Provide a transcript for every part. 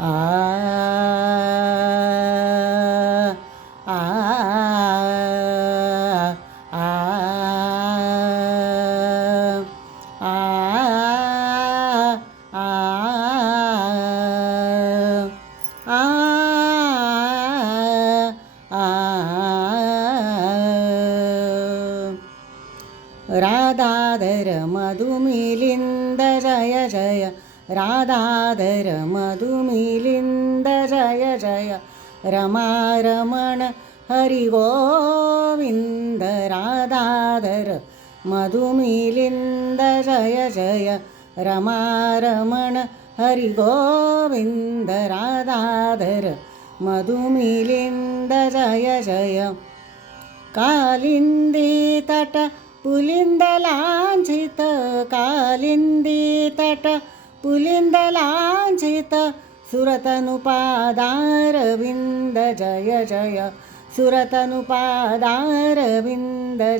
ಆ ಆ ಆ ರಾಧಾಧರ ಮಧುಮಿಲಿಂದ ಜಯ ಜಯ ರಾಧಾಧರ ಮಧುಮಿಲಿಂದ ಜಯ ಜಯ ರಮಾರಮಣ ಹರಿ ಗೋವಿಂದ ರಾಧಾಧರ ಮಧುಮಿಲಿಂದ ಜಯ ಜಯ ರಮಾರಮಣ ಹರಿ ಗೋವಿಂದ ರಾಧಾಧರ ಮಧುಮಿಲಿಂದ ಜಯ ಜಯ ಕಾಲಿಂದಿ ತಟ पुलिंद लांछित कालिंदी तट पुलिंद लांछित सुरतनुपादारविंद जय जय सुरतनुपादारविंद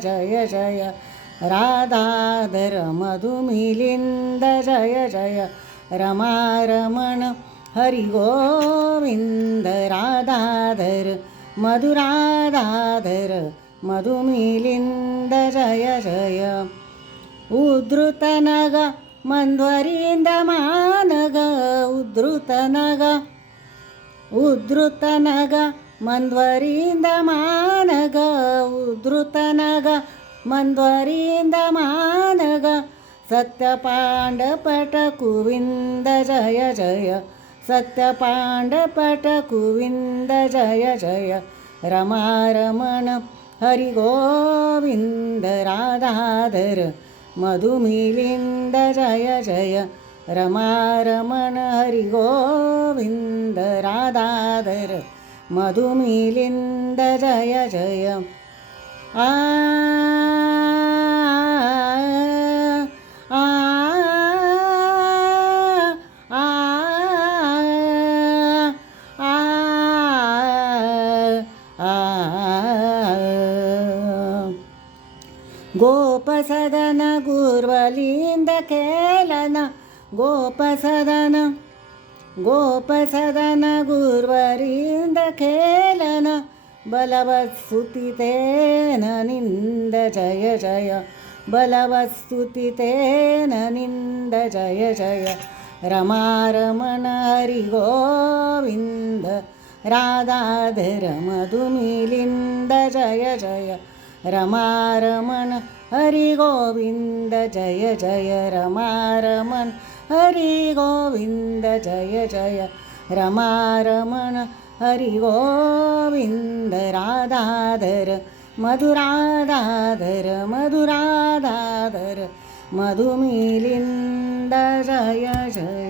जय जय राधाधर मधुमिलिंद जय जय रमारमण हरि गोविंद राधाधर मधुराधाधर मधुमिलिंद जय जय उद्धृतनग मध्वरींद मानग उद्धृतनग मध्वरींद मानग उद्धृतनग मध्वरींद मानग सत्यपांडपट कुविंद जय जय सत्यपांडपट कुविंद जय जय रमारमण हरि गोविंद राधाधर मधुमिलिंद जय जय रमारमण हरि गोविंद राधाधर मधुमिलिंद जय जय आ आ गोपसदन गुर्वलिंद केलन गोपसदन गुर्वलिंद केलन बलवत्स्तुतितेन निंद जय जय बलवत्स्तुतितेन निंद जय जय रमारमण हरि गोविंद राधाधर मधुमिलिंद जय जय रमारमण हरि गोविंद जय जय रमारमण हरि गोविंद जय जय रमारमण हरि गोविंद राधाधर मधुराधाधर मधुराधाधर मधुमिलिंद जय जय।